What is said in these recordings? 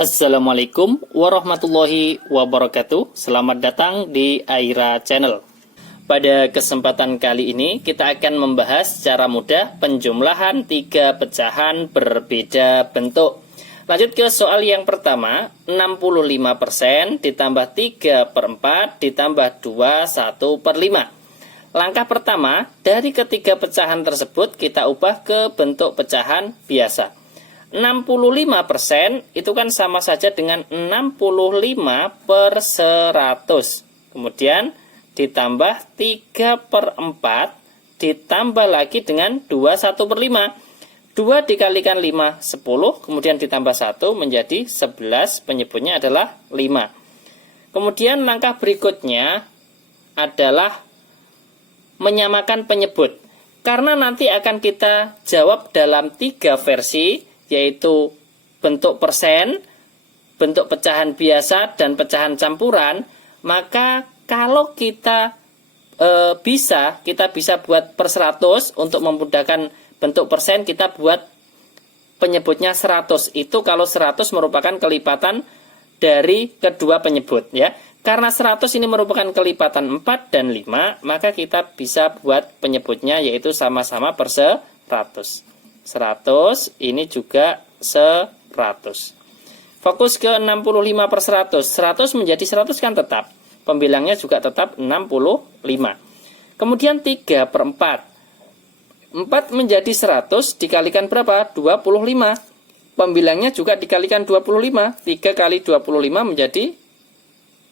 Assalamualaikum warahmatullahi wabarakatuh. Selamat datang di Aira Channel. Pada kesempatan kali ini kita akan membahas secara mudah penjumlahan 3 pecahan berbeda bentuk. Lanjut ke soal yang pertama, 65% ditambah 3/4 ditambah 2 1/5. Langkah pertama, dari ketiga pecahan tersebut kita ubah ke bentuk pecahan biasa. 65% itu kan sama saja dengan 65/100. Kemudian ditambah 3/4 ditambah lagi dengan 2 1/5. 2 dikalikan 5, 10. Kemudian ditambah 1 menjadi 11. Penyebutnya adalah 5. Kemudian langkah berikutnya adalah menyamakan penyebut. Karena nanti akan kita jawab dalam 3 versi, yaitu bentuk persen, bentuk pecahan biasa, dan pecahan campuran. Maka kalau kita bisa buat per 100. Untuk memudahkan bentuk persen, kita buat penyebutnya 100. Itu kalau 100 merupakan kelipatan dari kedua penyebut, ya. Karena 100 ini merupakan kelipatan 4 dan 5, maka kita bisa buat penyebutnya yaitu sama-sama per 100. 100 ini juga 100. Fokus ke 65/100. 100 menjadi 100 kan tetap. Pembilangnya juga tetap 65. Kemudian 3/4. 4 menjadi 100 dikalikan berapa? 25. Pembilangnya juga dikalikan 25. 3 kali 25 menjadi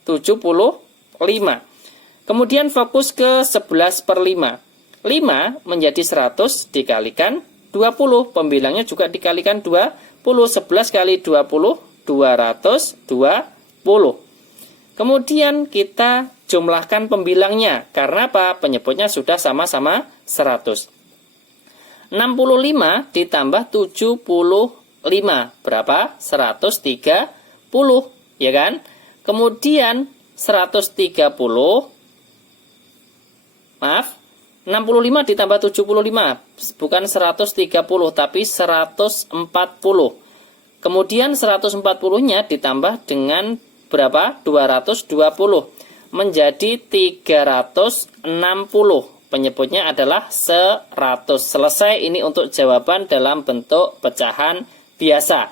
75. Kemudian fokus ke 11/5. 5 menjadi 100 dikalikan 20. Pembilangnya juga dikalikan 20. 11 kali 20, 220. Kemudian kita jumlahkan pembilangnya. Karena apa? Penyebutnya sudah sama-sama 100. 65 ditambah 75. Berapa? 130. Ya kan? Kemudian 130. Maaf. 65 ditambah 75, bukan 130, tapi 140. Kemudian 140-nya ditambah dengan berapa? 220. Menjadi 360. Penyebutnya adalah 100. Selesai ini untuk jawaban dalam bentuk pecahan biasa.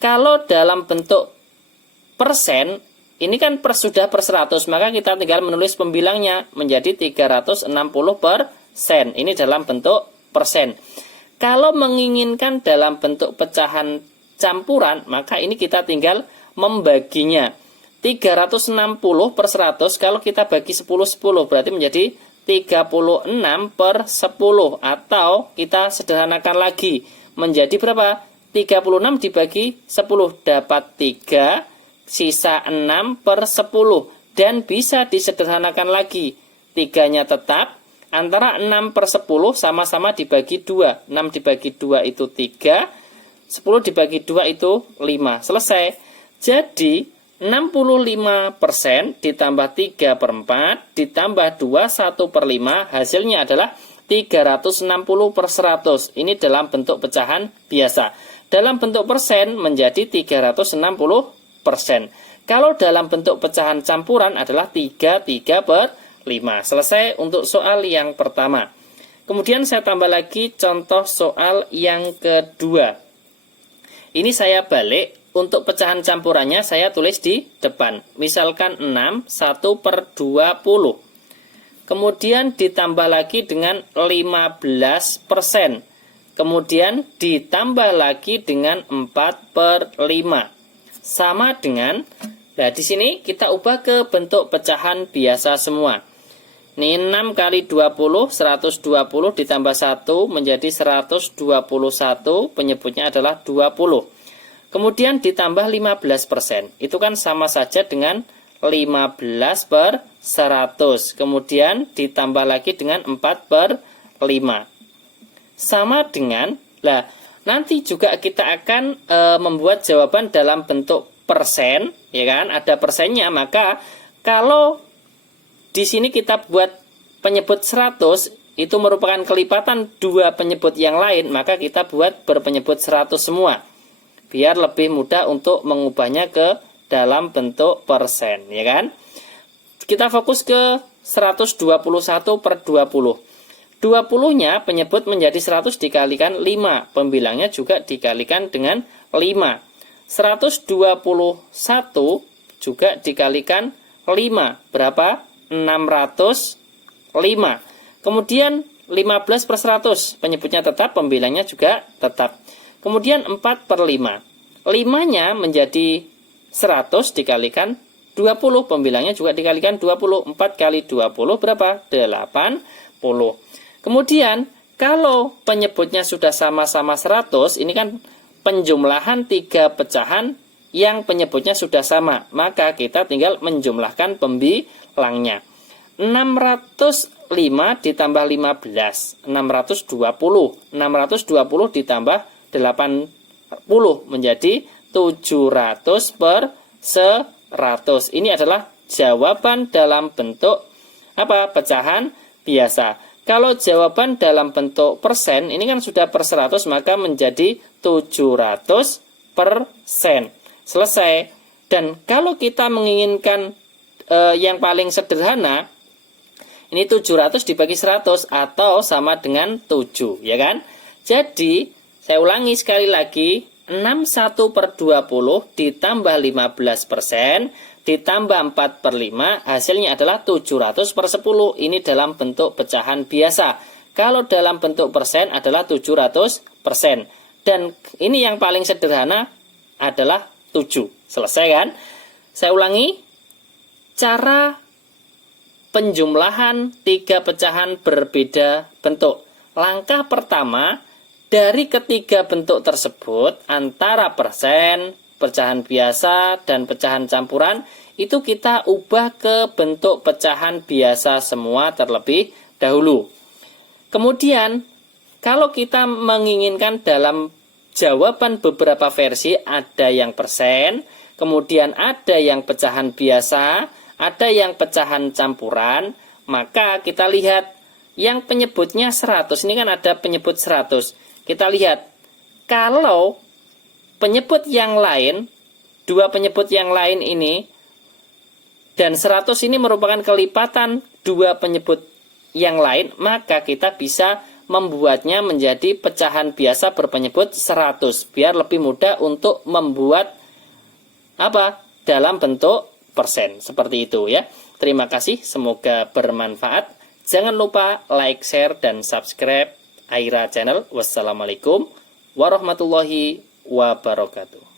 Kalau dalam bentuk persen, ini kan sudah per 100, maka kita tinggal menulis pembilangnya menjadi 360%. Ini dalam bentuk persen. Kalau menginginkan dalam bentuk pecahan campuran, maka ini kita tinggal membaginya. 360/100 kalau kita bagi 10 berarti menjadi 36/10. Atau kita sederhanakan lagi menjadi berapa? 36 dibagi 10 dapat 3. Sisa 6/10. Dan bisa disederhanakan lagi. 3-nya tetap. Antara 6/10 sama-sama dibagi 2. 6 dibagi 2 itu 3. 10 dibagi 2 itu 5. Selesai. Jadi 65% ditambah 3/4 ditambah 2 1/5. Hasilnya adalah 360/100. Ini dalam bentuk pecahan biasa. Dalam bentuk persen menjadi 360%. Kalau dalam bentuk pecahan campuran adalah 3/5. Selesai untuk soal yang pertama. Kemudian saya tambah lagi contoh soal yang kedua. Ini saya balik. Untuk pecahan campurannya saya tulis di depan. Misalkan 6, 1/20. Kemudian ditambah lagi dengan 15%. Kemudian ditambah lagi dengan 4/5. Sama dengan, nah di sini kita ubah ke bentuk pecahan biasa semua. Ini 6 kali 20, 120 ditambah 1 menjadi 121. Penyebutnya adalah 20. Kemudian ditambah 15%. Itu kan sama saja dengan 15/100. Kemudian ditambah lagi dengan 4/5. Sama dengan, nanti juga kita akan membuat jawaban dalam bentuk persen, ya kan? Ada persennya, maka kalau di sini kita buat penyebut 100, itu merupakan kelipatan 2 penyebut yang lain, maka kita buat berpenyebut 100 semua. biar lebih mudah untuk mengubahnya ke dalam bentuk persen, ya kan? Kita fokus ke 121 per 20. 20-nya penyebut menjadi 100 dikalikan 5. Pembilangnya juga dikalikan dengan 5. 121 juga dikalikan 5. Berapa? 605. Kemudian 15 per 100. Penyebutnya tetap, pembilangnya juga tetap. Kemudian 4 per 5. 5-nya menjadi 100 dikalikan 20. Pembilangnya juga dikalikan 20. 4 kali 20 berapa? 80. Kemudian kalau penyebutnya sudah sama-sama 100, ini kan penjumlahan 3 pecahan yang penyebutnya sudah sama. Maka kita tinggal menjumlahkan pembilangnya. 605 ditambah 15, 620. 620 ditambah 80 menjadi 700 per 100. Ini adalah jawaban dalam bentuk apa? Pecahan biasa. Kalau jawaban dalam bentuk persen, ini kan sudah per 100, maka menjadi 700%. Selesai. Dan kalau kita menginginkan yang paling sederhana, ini 700 dibagi 100 atau sama dengan 7, ya kan? Jadi, saya ulangi sekali lagi, 61 per 20 ditambah 15%, ditambah 4 per 5, hasilnya adalah 700 per 10. Ini dalam bentuk pecahan biasa. Kalau dalam bentuk persen adalah 700%. Dan ini yang paling sederhana adalah 7. Selesai kan? Saya ulangi, cara penjumlahan 3 pecahan berbeda bentuk. Langkah pertama, dari ketiga bentuk tersebut, antara persen, pecahan biasa, dan pecahan campuran, itu kita ubah ke bentuk pecahan biasa semua terlebih dahulu. Kemudian, kalau kita menginginkan dalam jawaban beberapa versi, ada yang persen, kemudian ada yang pecahan biasa, ada yang pecahan campuran, maka kita lihat yang penyebutnya 100, ini kan ada penyebut 100. Kita lihat, kalau penyebut yang lain, 2 penyebut yang lain ini, dan 100 ini merupakan kelipatan 2 penyebut yang lain, maka kita bisa membuatnya menjadi pecahan biasa berpenyebut 100, biar lebih mudah untuk membuat apa? Dalam bentuk persen. Seperti itu ya. Terima kasih, semoga bermanfaat. Jangan lupa like, share, dan subscribe Aira Channel. Wassalamualaikum warahmatullahi wabarakatuh.